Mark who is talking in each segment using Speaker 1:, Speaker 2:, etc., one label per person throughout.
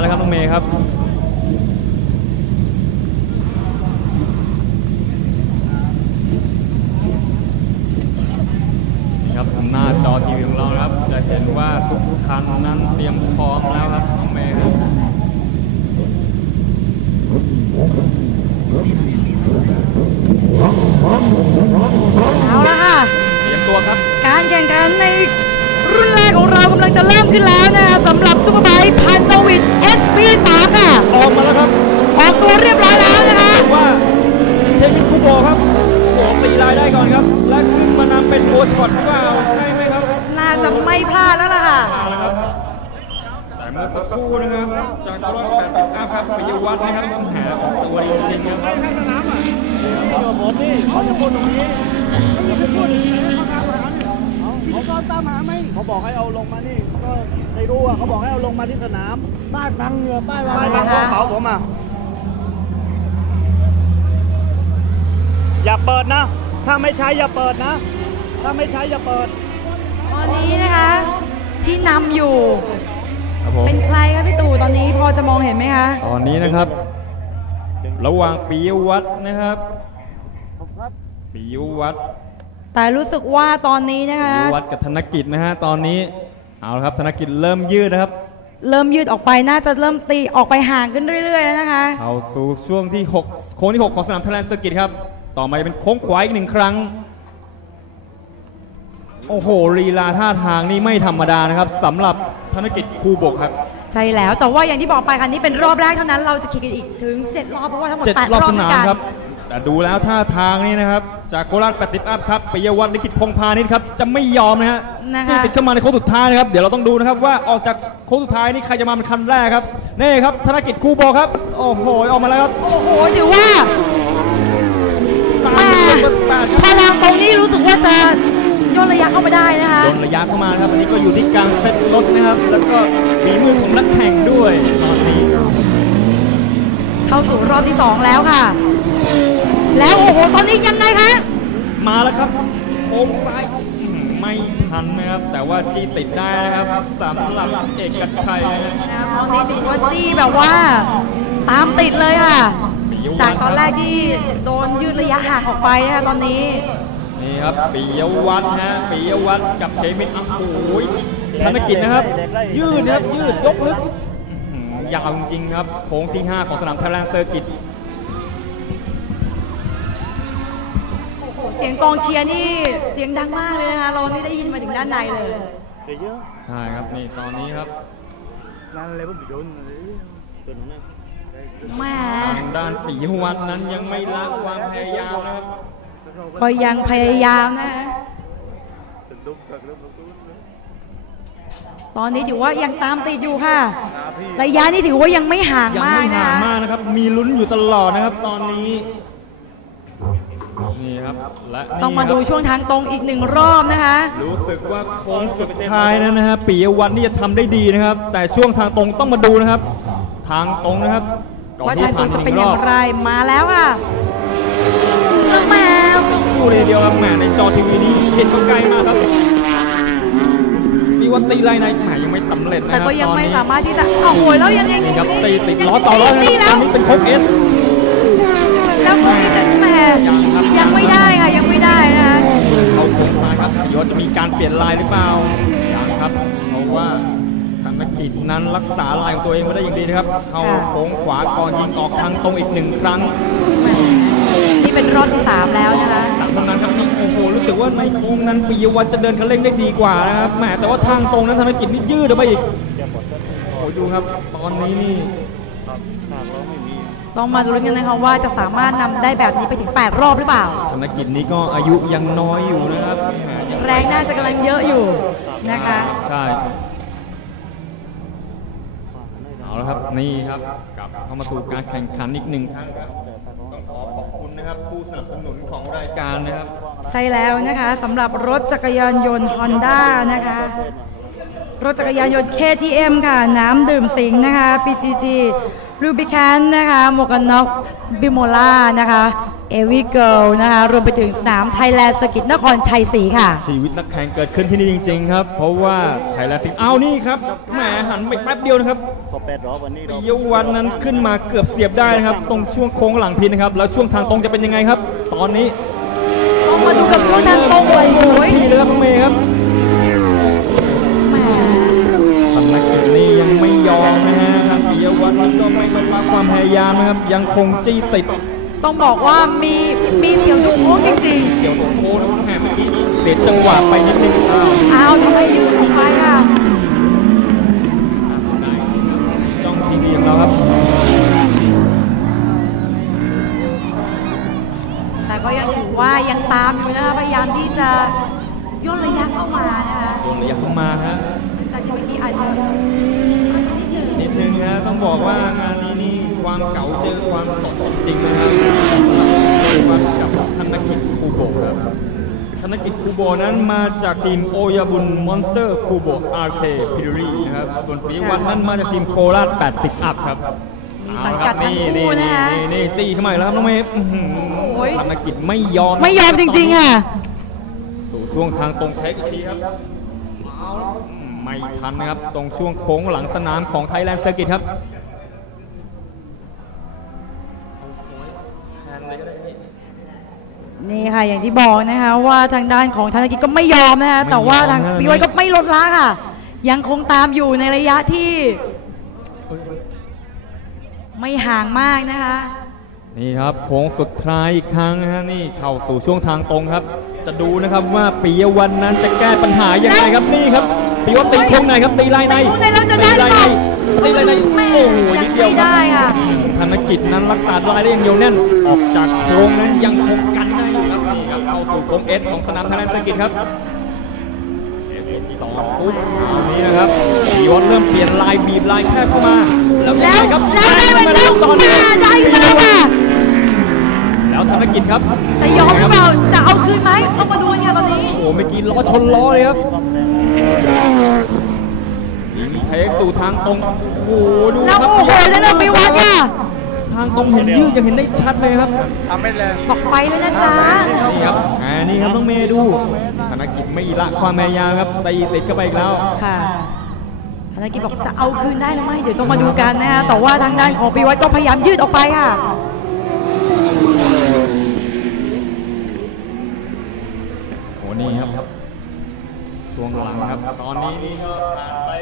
Speaker 1: เลยครับน้องเมย์ครับครับหน้าจอทีวีของเราครับจะเห็นว่าทุกคันนั้นเตรียมพร้อมแล้วครับน้องเมย์ครับ
Speaker 2: เอาละค่ะ
Speaker 1: เตรียมตัวครับ
Speaker 2: การแข่งขันในรุ่นแรกของเรากำลังจะเริ่มขึ้นแล้วนะคะสำหรับซุปเปอร์ไบค์พันโตวิด SP3 ค่ะ
Speaker 1: ออกมาแล้วครับ
Speaker 2: ออกตัวเรียบร้อยแล้วนะคะ
Speaker 1: ว่าเทมิคุโบครับตีลายได้ก่อนครับและขึ้นมานำเป็นโบช็อตว่าใช่ไหมครับ
Speaker 2: น่าจะไม่พลาดแล้วล่ะค่ะ
Speaker 1: แต่เมื่อสักครู่นะครับจากรถ80ครับปิยวัฒน์นะครับต้องหาออกตัวจริงๆครับให้สนามอ่ะผมนี่เขาจะพูดตรงนี้เขาจะพูด
Speaker 3: เขาก็ตามหาไหมเขาบอกให้เอาลงมานี่ก็ไม่รู้อ่ะเขาบอกให้เอาลงมาที่สนามป้ายบังเหงื่อป้ายบังเขาผมอ่ะอย่าเปิดนะถ้าไม่ใช้อย่าเปิดนะถ้าไม่ใช้อย่าเปิด
Speaker 2: ตอนนี้นะคะที่นำอยู่เป็นใครครับพี่ตู่ตอนนี้พอจะมองเห็นไหมคะ
Speaker 1: ตอนนี้นะครับระหว่างปิยวัฒน์นะครับปิยวัฒน์
Speaker 2: แต่รู้สึกว่าตอนนี้นะคะ
Speaker 1: ปิยวัฒน์กับธนกิจนะฮะตอนนี้เอาละครับธนกิจเริ่มยืดนะครับ
Speaker 2: เริ่มยืดออกไปน่าจะเริ่มตีออกไปห่างขึ้นเรื่อยๆแล้วนะคะ
Speaker 1: เข้าสู่ช่วงที่6โค้งที่6ของสนามไทยแลนด์เซอร์กิตครับต่อมาจะเป็นโค้งขวาอีก1ครั้งโอ้โหลีลาท่าทางนี่ไม่ธรรมดานะครับสำหรับธนกิจคูบกครับ
Speaker 2: ใช่แล้วแต่ว่าอย่างที่บอกไปคันนี้เป็นรอบแรกเท่านั้นเราจะขี่กันอีกถึง7รอบเพราะว่าทั้งหมด8รอบด้วยกันครับ
Speaker 1: แต่ดูแล้วท่าทางนี้นะครับจากโคราช80อัพครับปิยวัฒน์ลิขิตพงพานิชครับจะไม่ยอมนะฮะจะติดเข้ามาในโค้งสุดท้ายนะครับเดี๋ยวเราต้องดูนะครับว่าออกจากโค้งสุดท้ายนี่ใครจะมาเป็นคันแรกครับนี่ครับธนกิจคูบกครับโอ้โหออกมาแล้วครับ
Speaker 2: โอ้โหถือว่าพลังตรงนี้รู้สึกว่าจะย่นระยะเข้ามาได้นะคะ
Speaker 1: ย่นระยะเข้ามาครับอันนี้ก็อยู่ที่การเซ็ตรถนะครับแล้วก็ฝีมือของนักแข่งด้วยตอนนี้
Speaker 2: เข้าสู่รอบที่2แล้วค่ะแล้วโอ้โหตอนนี้ยังไงคะ
Speaker 1: มาแล้วครับโค้งซ้ายไม่ทันนะครับแต่ว่าจี้ติดได้นะครับสำหรับเอกชัย
Speaker 2: ตอนนี้ถือว่าจี้แบบว่าตามติดเลยค่ะจากตอนแรกที่โดนยืดระยะห่างออกไปนะคะตอนนี้
Speaker 1: นี่ครับปิยวัฒน์ฮะปิยวัฒน์กับเทมิตโอ้ยธนกิจนะครับยืดนะครับยืดยกลึกยาวจริงๆครับโค้งที่5ของสนามไทยแลนด์เซอร์กิต
Speaker 2: เสียงกองเชียร์นี่เสียงดังมากเลยนะคะเรานี่ได้ยินมาถึงด้านในเลย
Speaker 1: ใช่ครับนี่ตอนนี้ครับ
Speaker 2: แม่
Speaker 1: ด้านปิยวัฒน์นั้นยังไม่ละความพยายามนะครับ
Speaker 2: ก็ยังพยายามนะตอนนี้ถือว่ายังตามติดอยู่ค่ะระยะนี้ถือว่ายังไม่ห่างมาก
Speaker 1: นะครับมีลุ้นอยู่ตลอดนะครับตอนนี้นี่ครับและ
Speaker 2: ต้องมาดูช่วงทางตรงอีก1รอบนะคะ
Speaker 1: รู้สึกว่าโค้งสุดท้ายนั้นนะฮะปิยวัฒน์นี่จะทำได้ดีนะครับแต่ช่วงทางตรงต้องมาดูนะครับทางตรงนะครับ
Speaker 2: ว่าทางตรงจะเป็นอย่างไรมาแล้วค่ะแมว
Speaker 1: คู่เดียวครับแหมในจอทีวีนี้เห็นเขาไกลมากครับมีวันตีไล่ในแหมยังไม่สำเร็จนะ
Speaker 2: แต่ก็ยังไม่สามารถที่จะโอ้โหแล้วยัง
Speaker 1: ครับตีติดล้อต่อล้อตอนนี้เป็นโค้งเอส
Speaker 2: แล้วแหมยังไม่ได้ค่ะยังไม่ได้นะ
Speaker 1: เขาโค้งซ้ายครับยศจะมีการเปลี่ยนลายหรือเปล่ายังครับเพราะว่าธนกิจนั้นรักษาลายของตัวเองไว้ได้อย่างดีนะครับเข้าโค้งขวาก่อนยิงออกทางตรงอีก1ครั้ง
Speaker 2: นี่เป็นรอบที่3แล้วนะคะ
Speaker 1: ตรงนั้นครับนี่โอ้โหรู้สึกว่าในโค้งนั้นปิยวัฒน์จะเดินคันเร่งได้ดีกว่านะครับแหมแต่ว่าทางตรงนั้นธนกิจนี่ยืดออกไปอีกโอ้ดูครับตอนนี้นี่
Speaker 2: ต้องมาลุ้นกันนะคะว่าจะสามารถนำได้แบบนี้ไปถึง8รอบหรือเปล่า
Speaker 1: ธนกิจนี้ก็อายุยังน้อยอยู่นะครับ
Speaker 2: แรงน่าจะกำลังเยอะอยู่นะคะ
Speaker 1: ใช่เอาละครับนี่ครับกลับเข้ามาสู่การแข่งขันอีก1ครั้งครับต้องขอบคุณนะครับผู้สนับสนุนของรายการนะครับ
Speaker 2: ใช่แล้วนะคะสำหรับรถจักรยานยนต์ Honda นะคะรถจักรยานยนต์ KTM ค่ะน้ำดื่มสิงนะคะ PGG รูบิแคนนะคะหมวกกันน็อกบิโมล่านะคะเอวิเกิลนะคะรวมไปถึงสนามไทยแลนด์เซอร์กิตนครชัยศรีค่ะ
Speaker 1: ชีวิตนักแข่งเกิดขึ้นที่นี่จริงๆครับเพราะว่าไทยแลนด์สิงเอานี่ครับแหมหันไปแป๊บเดียวนะครับปิยวัฒน์นั้นขึ้นมาเกือบเสียบได้นะครับตรงช่วงโค้งหลังพินนะครับแล้วช่วงทางตรงจะเป็นยังไงครับตอนนี้
Speaker 2: ต้องมาดูกับช่วงทางตรงเลยโอ้ย
Speaker 1: พี่เลยครับน้องเมย์ครับ
Speaker 2: แหม
Speaker 1: ธนกิจนี่ยังไม่ยอมนะฮะทางปิยวัฒน์ก็ไม่ลดละความพยายามนะครับยังคงจี้ติด
Speaker 2: ต้องบอกว่ามีเสียวดูโค้งจริงๆ
Speaker 1: เสียวดูโค้งนะแหมเมื่อกี้เสียจังหวะไปนิดนึง
Speaker 2: อ้าวทำไมยืดออกไปอ่ะ
Speaker 1: จ้องทีวีของเราครับ
Speaker 2: แต่ก็ยังถือว่ายังตามอยู่นะคะพยายามที่จะย่นระยะเข้ามานะคะ
Speaker 1: ย่นระยะเข้ามาฮะ
Speaker 2: แต่ที่เมื่อกี้อาจจะ
Speaker 1: นิดนึงฮะต้องบอกว่างานนี้นี่ความเก๋าเจอความสดจริงนะครับมากับธนกิจคูโบครับธนกิจคูโบนั้นมาจากทีมโอยาบุญมอนสเตอร์คูโบอาร์เคพิลรีนะครับส่วนปิยวัฒน์นั้นมาจากทีมโคราช80อัพครับ
Speaker 2: สังกัดทั้งคู่นะคะ
Speaker 1: นี่จี้เข้ามาแล้วครับน้องเมย์ธนกิจไม่ยอม
Speaker 2: จริงๆค่ะ
Speaker 1: สู่ช่วงทางตรงเทคอีกทีครับไม่ทันนะครับตรงช่วงโค้งหลังสนามของไทยแลนด์เซอร์กิตครับ
Speaker 2: นี่ค่ะอย่างที่บอกนะคะว่าทางด้านของธนกิจก็ไม่ยอมนะคะแต่ว่าทางปิยวัฒน์ก็ไม่ลดละค่ะยังคงตามอยู่ในระยะที่ไม่ห่างมากนะคะ
Speaker 1: นี่ครับโค้งสุดท้ายอีกครั้งนะฮะนี่เข้าสู่ช่วงทางตรงครับจะดูนะครับว่าปิยวัฒน์นั้นจะแก้ปัญหายังไงครับนี่ครับปิยวัฒน์ตีโค้งไหนครับตีลายใน
Speaker 2: ตีลายใน
Speaker 1: โอ้โหนิดเดียวครับธนกิจนั้นรักษาลายได้อย่างเดียวแน่นออกจากโค้งนั้นยังคงกันได้อยู่ครับนี่ครับเข้าสู่โค้งเอสของสนามไทยแลนด์เซอร์กิตครับที่2ปุ๊บนี่นะครับปิยวัฒน์เริ่มเปลี่ยนลายบีบลายแคบเข้ามาแล้วยังไงครับได้มาแล้วตอนนี้แล้วธนกิจครับ
Speaker 2: จะยอมหรือเปล่าจะเอาคืนไหมต้องมาดูกันตอนนี้
Speaker 1: โอ้เมื่อกี้ล้อชนล้อเลยครับนี่เทคสู่ทางตรงโอ้โหดู
Speaker 2: ครับแล้วโอ้โหแล้วเราปิยวัฒน์ค่ะ
Speaker 1: ทางตรงเห็นยืดจะเห็นได้ชัดเลยครับ
Speaker 3: ทำไม่เลย
Speaker 2: บอกไปเลยนะจ๊ะ
Speaker 1: นี่ครับนี่ครับน้องเมย์ดูธนกิจไม่ละความพยายามครับตีติดเข้าไปอีกแล้ว
Speaker 2: ค่ะธนกิจบอกจะเอาคืนได้หรือไม่เดี๋ยวต้องมาดูกันนะคะแต่ว่าทางด้านของปิยวัฒน์ก็พยายามยืดออกไปค่ะ
Speaker 1: โอ้นี่ครับช่วงหลังครับตอนนี้นี่ก็ผ่านไป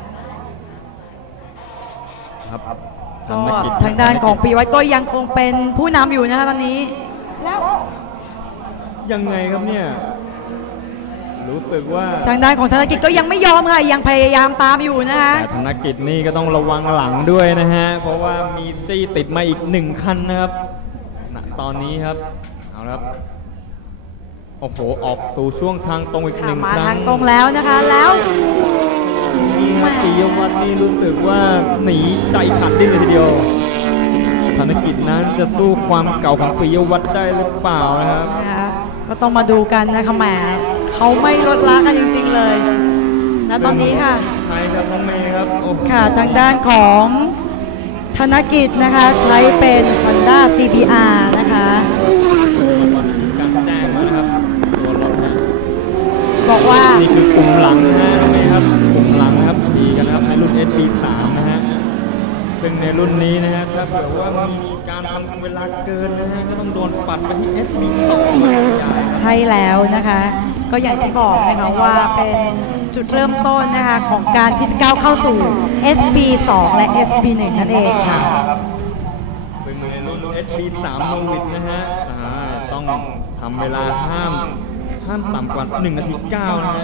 Speaker 1: ครับ
Speaker 2: ก็ทางด้านของปิยวัฒน์ก็ยังคงเป็นผู้นำอยู่นะคะตอนนี้แล้ว
Speaker 1: ยังไงครับเนี่ยรู้สึกว่า
Speaker 2: ทางด้านของธนกิจก็ยังไม่ยอมค่ะยังพยายามตามอยู่นะคะ
Speaker 1: แต่ธนกิจนี่ก็ต้องระวังหลังด้วยนะฮะเพราะว่ามีจี้ติดมาอีก1คันนะครับตอนนี้ครับเอาละครับโอ้โหออกสู่ช่วงทางตรงอีก1ครั้ง
Speaker 2: มาทางตรงแล้วนะคะแล้ว
Speaker 1: ปิยวัฒน์นี่รู้สึกว่าหนีใจขาดดิ้นเลยทีเดียวธนกิจนั้นจะสู้ความเก่าของปิยวัฒน์ได้หรือเปล่านะครับ
Speaker 2: ก็ต้องมาดูกันนะคะแหมเขาไม่ลดละกันจริงๆเลยและตอนนี้ค่ะ
Speaker 1: ใช่ครับน้องเมย์ครับ
Speaker 2: ค่ะทางด้านของธนกิจนะคะใช้เป็น Honda CBR นะคะ
Speaker 1: การแจ้งมานะครับตัวรถนะ
Speaker 2: บอกว่า
Speaker 1: นี่คือกลุ่มหลังนะน้องเมย์ครับกลุ่มหลังครับดีกันนะครับในรุ่น SP3 นะฮะซึ่งในรุ่นนี้นะฮะถ้าเกิดว่ามีการทำเวลาเกินนะฮะก็ต้องโดนปัดไปที่ SP2
Speaker 2: ใช่แล้วนะคะก็อย่างที่บอกนะคะว่าเป็นจุดเริ่มต้นนะคะของการที่จะก้าวเข้าสู่ SP2 และ SP1 นั่นเองค่ะ
Speaker 1: เป็นในรุ่น SP3 โนวิดนะฮะต้องทำเวลาห้ามต่ำกว่า1 นาที 9นะฮะ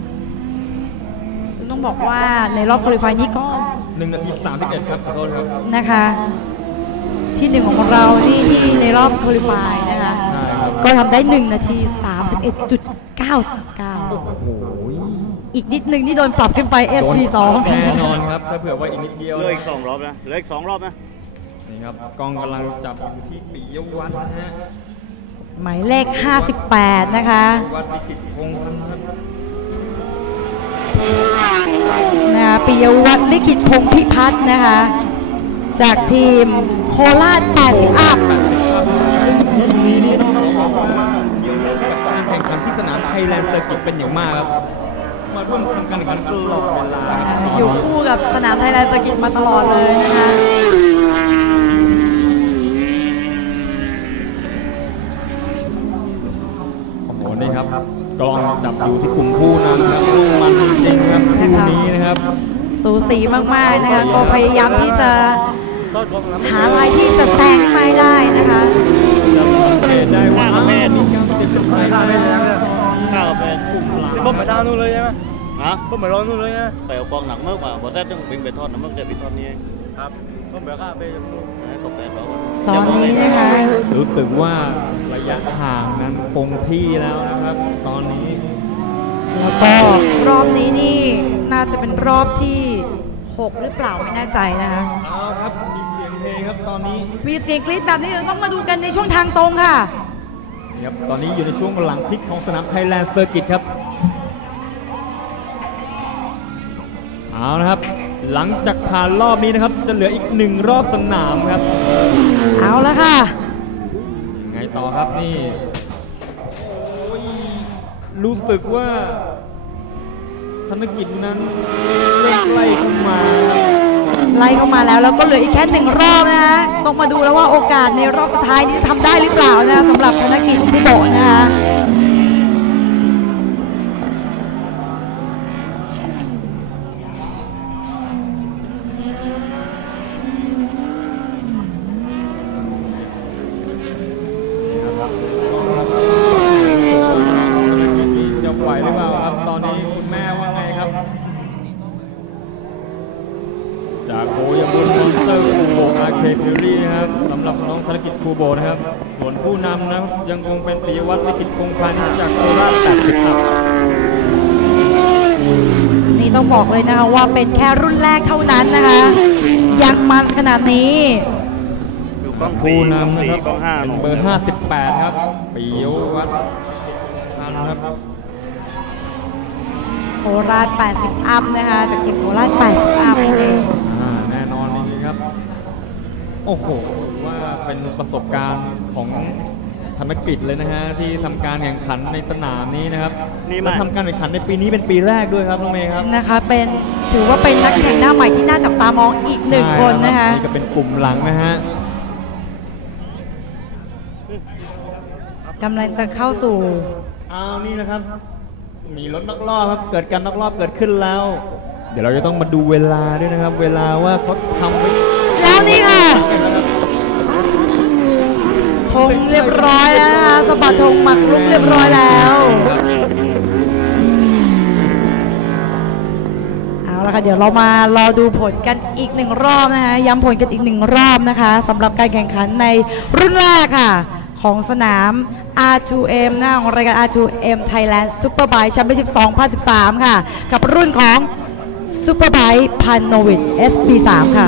Speaker 2: ต้องบอกว่าในรอบคุริฟายนี้ก็
Speaker 1: 1 นาที 31ครับขอโทษครับ
Speaker 2: นะคะที่1ของเราที่ในรอบคุริฟายนะคะก็ทำได้1 นาที 31.99
Speaker 1: โอ้โห
Speaker 2: อีกนิดนึงนี่โดนปรับขึ้นไป SP2
Speaker 1: แน่นอนครับถ้าเผื่อว่าอีกนิดเดียว
Speaker 3: เหลืออีก2 รอบนะเหลืออีก2 รอบนะ
Speaker 1: นี่ครับกล้องกำลังจับอยู่ที่ปิยวัฒน์นะฮะ
Speaker 2: หมายเลข58นะคะปิยวัฒน์ลิขิตพงษ์พิพัฒน์นะคะจากทีมโคราช80 อัพ
Speaker 1: ตรงนี้นี่ต้องบอกว่าเกี่ยวเนื่องกับการแข่งขันที่สนามไทยแลนด์เซอร์กิตเป็นอย่างมากครับมาร่วมทำการแข่งขันตลอดเวลา
Speaker 2: อยู่คู่กับสนามไทยแลนด์เซอร์กิตมาตลอดเลยนะคะ
Speaker 1: โอ้โหนี่ครับกล้องจับอยู่ที่กลุ่มผู้นำครับลูกมันจริงๆครับคู่นี้นะครับ
Speaker 2: สูสีมากๆนะคะก็พยายามที่จะหาอะไรที่จะแซงไปได้นะคะ
Speaker 1: ได้ว่ามีการติดไปได้
Speaker 3: ข้าวเป็นกลุ่มหลังbombไปทางนู้นเลยใช่ไหมฮะbombไปรอนู้นเลยนะแต่กองหนังมากกว่าบอสแท้ต้องวิ่งไปทอดน้ำมันจะไปทอดนี้ครับbombไปข้าวไปตกแต่
Speaker 2: ตอนนี้นะคะ
Speaker 1: รู้สึกว่าระยะห่างนั้นคงที่แล้วนะครับตอนนี้
Speaker 2: แล้วก็รอบนี้นี่น่าจะเป็นรอบที่6หรือเปล่าไม่แน่ใจนะคะ
Speaker 1: เอาครับมีเสียงเพลงครับตอนนี้
Speaker 2: มีเสียงกรี๊ดแบบนี้เราต้องมาดูกันในช่วงทางตรงค่ะ
Speaker 1: ครับตอนนี้อยู่ในช่วงหลังพลิกของสนามไทยแลนด์เซอร์กิตครับเอานะครับหลังจากผ่านรอบนี้นะครับจะเหลืออีก1รอบสนามครับ
Speaker 2: เอาแล้วค่ะ
Speaker 1: ไงต่อครับนี่รู้สึกว่าธนกิจนั้นเริ่มไล่เข้ามา
Speaker 2: แล้วก็เหลืออีกแค่1รอบนะต้องมาดูแล้วว่าโอกาสในรอบสุดท้ายนี้จะทำได้หรือเปล่านะสำหรับธนกิจผู้โบนะคะ
Speaker 1: จะไหวหรือเปล่าครับตอนนี้คุณแม่ว่าไงครับจากโบยบุญมอนสเตอร์คูโบอาร์เคฟิลลี่นะครับสำหรับน้องธนกิจคูโบนะครับส่วนผู้นำนะยังคงเป็นปิยวัฒน์ลิขิตคงพานิชจากโคราช80ครับ
Speaker 2: นี่ต้องบอกเลยนะคะว่าเป็นแค่รุ่นแรกเท่านั้นนะคะยังมันขนาดนี้
Speaker 1: ผู้นำนะครับเป็นเบอร์58ครับปิยวัฒน์ครับ
Speaker 2: โคราช80อัพนะคะจากทีมโคราช80อัพเอง
Speaker 1: แน่นอนเลยครับโอ้โหว่าเป็นประสบการณ์ของธนกิจเลยนะฮะที่ทำการแข่งขันในสนามนี้นะครับและทำการแข่งขันในปีนี้เป็นปีแรกด้วยครับน้องเมย์ครับ
Speaker 2: นะคะเป็นถือว่าเป็นนักแข่งหน้าใหม่ที่น่าจับตามองอีก1คนนะคะ
Speaker 1: นี่ก็เป็นกลุ่มหลังนะฮะ
Speaker 2: กำลังจะเข้าสู่
Speaker 1: นี่นะครับมีรถนักรอบครับเกิดการนักรอบเกิดขึ้นแล้วเดี๋ยวเราจะต้องมาดูเวลาด้วยนะครับเวลาว่าเขาทำไว้
Speaker 2: แล้วนี่ค่ะธงเรียบร้อยแล้วนะคะสะบัดธงหมักลุกเรียบร้อยแล้วเอาละค่ะเดี๋ยวเรามารอดูผลกันอีก1รอบนะคะย้ำผลกันอีก1รอบนะคะสำหรับการแข่งขันในรุ่นแรกค่ะของสนาม R2M หน้าของรายการ R2M Thailand Superbike Championship 2013 ค่ะกับรุ่นของ Superbike Panovic SB3 ค่ะ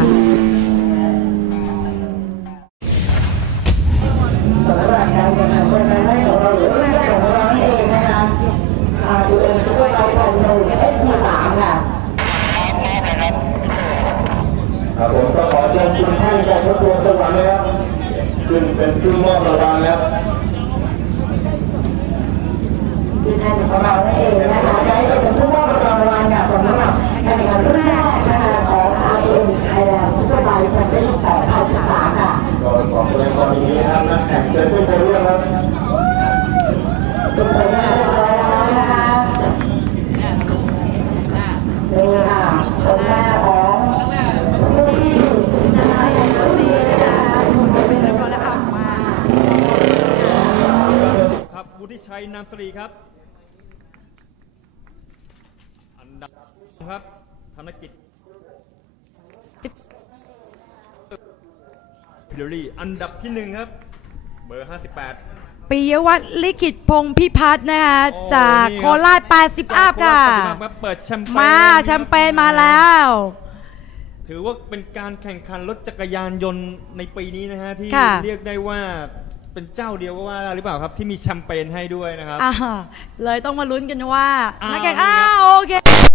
Speaker 2: สำหรับการแข่งขันในรายการของเรารุ่นแรกของเรานี่เองนะคะ R2M Superbike Panovic SB3 ค่ะ
Speaker 4: ครับผมก็ขอเชิญคุณท่านการทบทวนสวรรค์เลยครับขึ้นเป็นผู้มอบรางวัลแล้ว
Speaker 2: ที่ท่านของเราเองนะคะได้เป็นผู้มอบรางวัลสำหรับการแข่งขันรุ่นแรกนะคะของ R2M Thailand Superbike Championship 2013 ค่ะ
Speaker 4: ก็ขอแสดงความยินดีครับนักแข่งเชิญขึ้นโพเดียมครับ
Speaker 2: ทุกคนได้เรียบร้อยแล้วนะคะนี่ค่ะชมหน้าของผู้ที่ชนะในครั้งนี้นะคะคุณเป็นเรียบร้อยแล้วค่ะมา
Speaker 1: ครับวุฒิชัยนามสรีครับอันดับครับธนกิจพิลลี่อันดับที่1ครับเบอร์58
Speaker 2: ปิยวัฒน์ลิขิตพงษ์พิพัฒน์นะคะจากโคราช80อัพค่ะ
Speaker 1: เปิดแชมเปญ
Speaker 2: แชมเปญมาแล้ว
Speaker 1: ถือว่าเป็นการแข่งขันรถจักรยานยนต์ในปีนี้นะฮะที่เรียกได้ว่าเป็นเจ้าเดียวว่าหรือเปล่าครับที่มีแชมเปญให้ด้วยนะครับ
Speaker 2: เลยต้องมาลุ้นกันว่านักแข่งโอเค